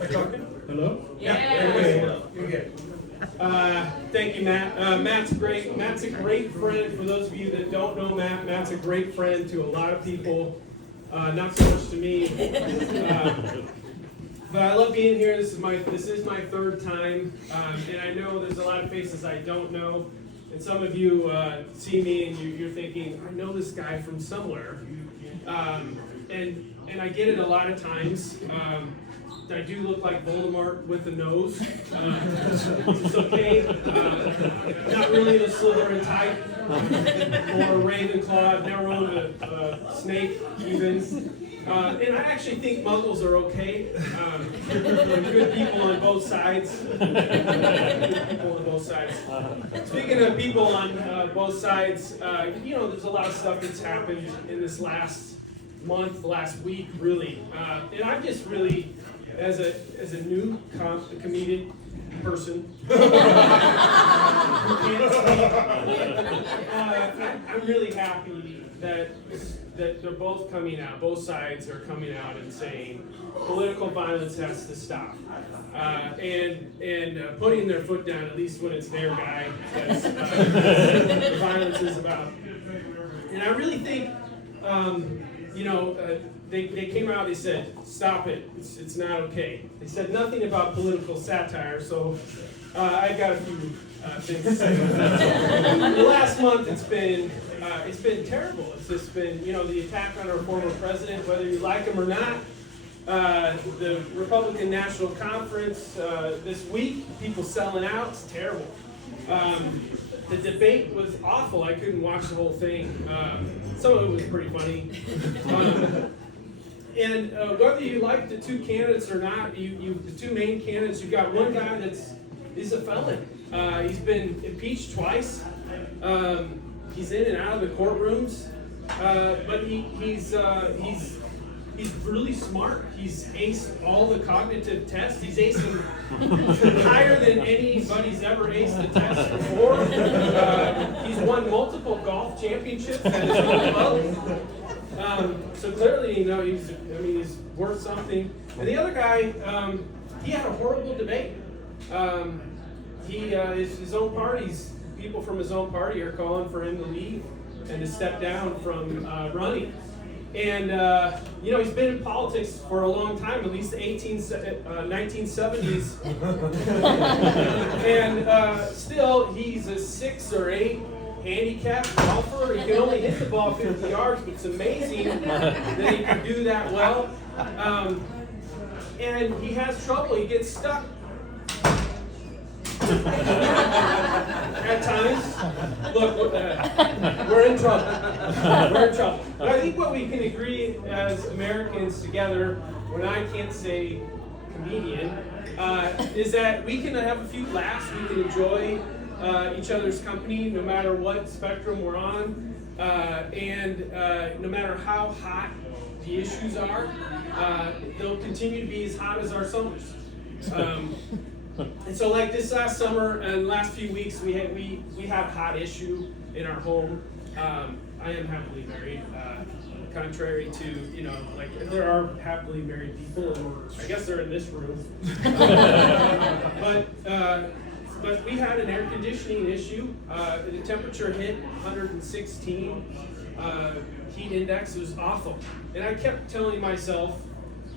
Hello? Yeah. You're good. Thank you, Matt. Matt's great. Matt's a great friend. For those of you that don't know Matt, Matt's a great friend to a lot of people. Not so much to me. But I love being here. This is my third time, and I know there's a lot of faces I don't know. And some of you see me and you're thinking, I know this guy from somewhere. And I get it a lot of times. I do look like Voldemort with a nose. It's okay. Not really the Slytherin type or Ravenclaw. I've never owned a snake even. And I actually think Muggles are okay. There are good people on both sides. Good people on both sides. Speaking of people on both sides, there's a lot of stuff that's happened in this last month, last week, really. And I'm just really, as a new comedic person, I'm really happy that they're both coming out. Both sides are coming out and saying political violence has to stop, and putting their foot down, at least when it's their guy. That's the violence is about. And I really think, they came out. They said, "Stop it! It's not okay." They said nothing about political satire, so I've got a few things to say. The last month, it's been terrible. It's just been, the attack on our former president, whether you like him or not. The Republican National Conference this week, people selling out. It's terrible. The debate was awful. I couldn't watch the whole thing. Some of it was pretty funny. And whether you like the two candidates or not, the two main candidates, you've got one guy he's a felon. He's been impeached twice. He's in and out of the courtrooms, but he's really smart. He's aced all the cognitive tests. He's acing higher than anybody's ever aced the test before. He's won multiple golf championships at his own club. So clearly, he's worth something. And the other guy, he had a horrible debate. His own party's people from his own party are calling for him to leave and to step down from running. And he's been in politics for a long time, at least the 1970s. And still, he's a 6 or 8 handicapped golfer. He can only hit the ball 50 yards, but it's amazing that he can do that well. And he has trouble. He gets stuck at times. Look, we're in trouble. We're in trouble. But I think what we can agree as Americans together, when I can't say comedian, is that we can have a few laughs. We can enjoy each other's company, no matter what spectrum we're on, and no matter how hot the issues are, they'll continue to be as hot as our summers. And so, like this last summer and last few weeks, we had a hot issue in our home. I am happily married, contrary to there are happily married people, and I guess they're in this room. But we had an air conditioning issue. The temperature hit 116. Heat index, it was awful. And I kept telling myself,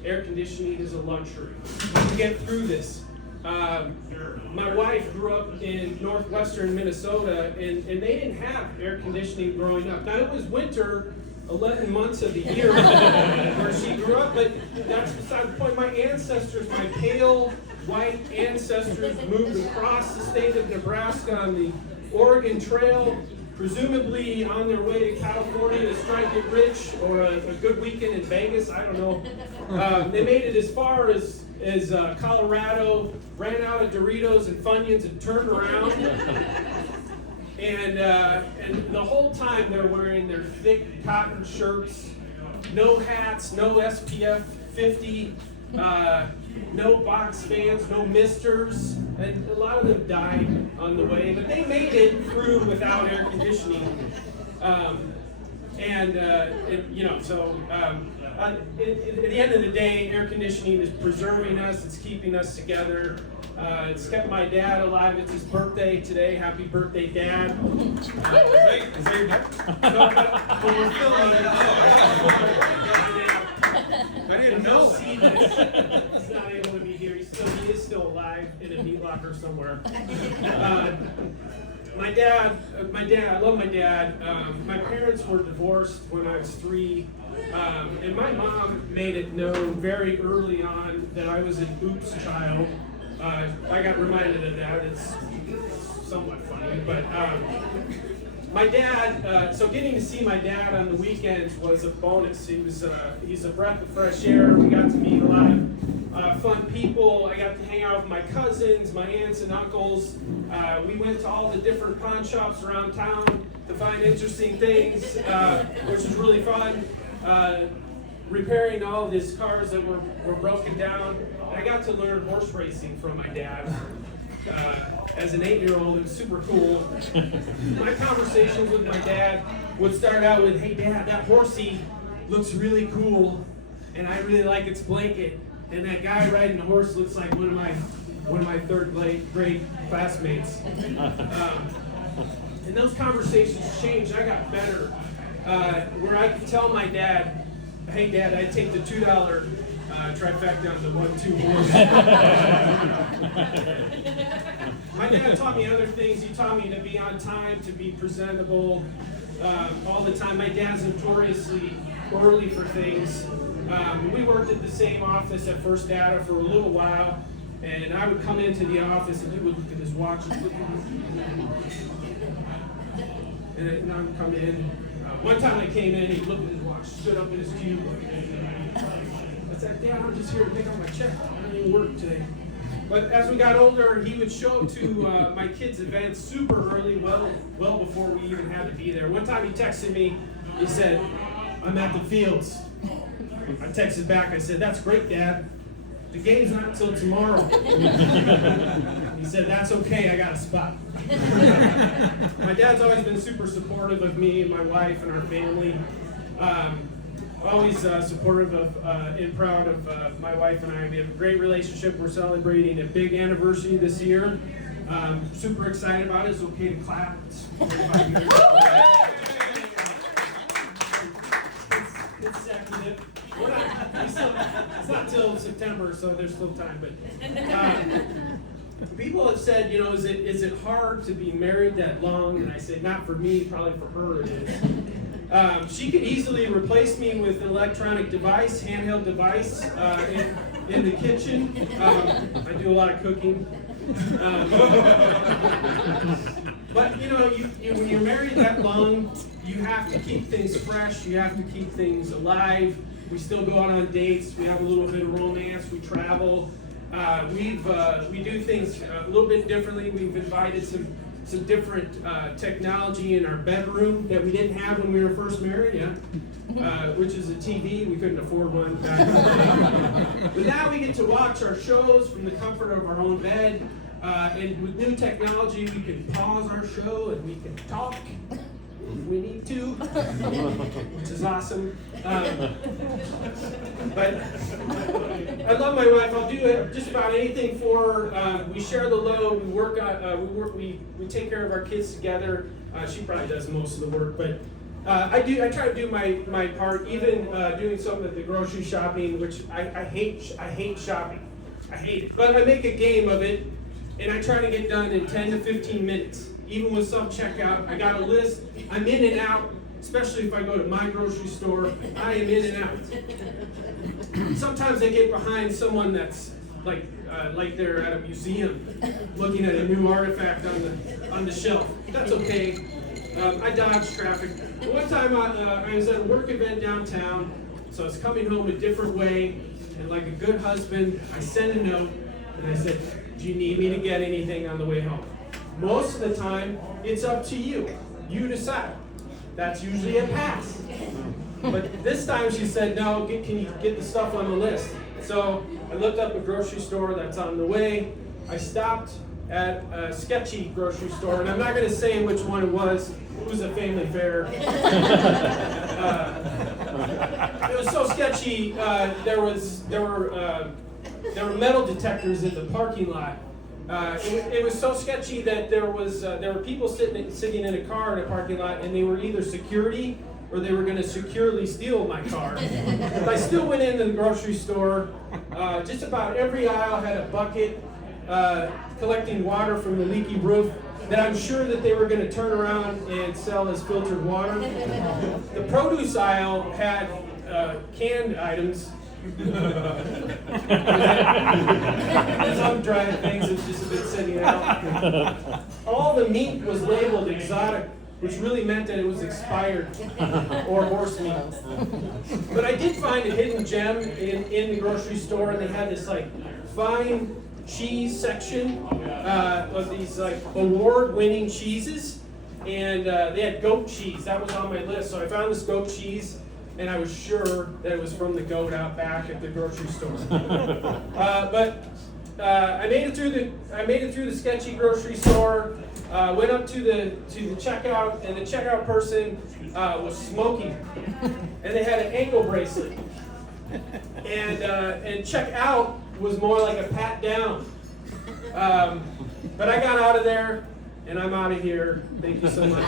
air conditioning is a luxury. We can get through this. My wife grew up in northwestern Minnesota, and they didn't have air conditioning growing up. Now, it was winter 11 months of the year where she grew up, but that's beside the point. My ancestors, my pale white ancestors, moved across the state of Nebraska on the Oregon Trail, presumably on their way to California to strike it rich or a good weekend in Vegas. I don't know. They made it as far as Colorado, ran out of Doritos and Funyuns and turned around. And the whole time they're wearing their thick cotton shirts, no hats, no SPF 50, no box fans, no misters, and a lot of them died on the way, but they made it through without air conditioning. at the end of the day, air conditioning is preserving us. It's keeping us together. It's kept my dad alive. It's his birthday today. Happy birthday, Dad. Is that your dad? But we're filming. I didn't know. He's not able to be here. He is still alive in a meat locker somewhere. My dad, I love my dad. My parents were divorced when I was 3. And my mom made it known very early on that I was an oops child. I got reminded of that. It's somewhat funny, but my dad. So getting to see my dad on the weekends was a bonus. He's a breath of fresh air. We got to meet a lot of fun people. I got to hang out with my cousins, my aunts and uncles. We went to all the different pawn shops around town to find interesting things, which was really fun. Repairing all of his cars that were broken down. And I got to learn horse racing from my dad. As an 8-year-old, it was super cool. My conversations with my dad would start out with, "Hey Dad, that horsey looks really cool, and I really like its blanket. And that guy riding the horse looks like one of my third grade classmates." And those conversations changed. I got better. Where I could tell my dad, "Hey Dad, I'd take the $2 trifecta on the 1-2 horse." My dad taught me other things. He taught me to be on time, to be presentable all the time. My dad's notoriously early for things. We worked at the same office at First Data for a little while, and I would come into the office and he would look at his watch and I would come in. One time I came in, he looked at his watch, stood up in his cube. I said, "Dad, I'm just here to pick up my check. I don't even work today." But as we got older, he would show up to my kids' events super early, well before we even had to be there. One time he texted me, he said, "I'm at the fields." I texted back, I said, "That's great, Dad. The game's not until tomorrow." He said, "That's okay, I got a spot." My dad's always been super supportive of me and my wife and our family. Always supportive of and proud of my wife and I. We have a great relationship. We're celebrating a big anniversary this year. Super excited about it. It's okay to clap. It's 45 years. It's consecutive. It's not till September, so there's still time. But people have said, is it hard to be married that long? And I said, not for me, probably for her it is. She could easily replace me with an electronic device, handheld device in the kitchen. I do a lot of cooking. But when you're married that long, you have to keep things fresh. You have to keep things alive. We still go out on dates. We have a little bit of romance. We travel. We do things a little bit differently. We've invited some different technology in our bedroom that we didn't have when we were first married, which is a TV. We couldn't afford one back in the day. But now we get to watch our shows from the comfort of our own bed. And with new technology, we can pause our show and we can talk if we need to, which is awesome. But I love my wife. I'll do just about anything for her. We share the load. We take care of our kids together. She probably does most of the work, but I try to do my part. Even doing something at the grocery shopping, which I hate shopping. I hate it, but I make a game of it, and I try to get done in 10 to 15 minutes. Even with self-checkout, I got a list. I'm in and out, especially if I go to my grocery store. I am in and out. Sometimes I get behind someone that's like they're at a museum looking at a new artifact on the shelf. That's okay. I dodge traffic. One time I was at a work event downtown, so I was coming home a different way, and like a good husband, I sent a note, and I said, "Do you need me to get anything on the way home?" Most of the time, it's up to you. You decide. That's usually a pass. But this time she said, "No, can you get the stuff on the list?" So I looked up a grocery store that's on the way. I stopped at a sketchy grocery store, and I'm not going to say which one it was. It was a family fair. It was so sketchy. There were metal detectors in the parking lot. It was so sketchy that there were people sitting in a car in a parking lot, and they were either security or they were going to securely steal my car. But I still went into the grocery store. Just about every aisle had a bucket collecting water from the leaky roof that I'm sure that they were going to turn around and sell as filtered water. The produce aisle had canned items. Some dried things have just been sitting out. All the meat was labeled exotic, which really meant that it was expired or horse meat. But I did find a hidden gem in the grocery store, and they had this like fine cheese section of these like award-winning cheeses, and they had goat cheese. That was on my list, so I found this goat cheese, and I was sure that it was from the goat out back at the grocery store. But I made it through the sketchy grocery store. Went up to the checkout, and the checkout person was smoking, and they had an ankle bracelet. And check out was more like a pat down. But I got out of there, and I'm out of here. Thank you so much.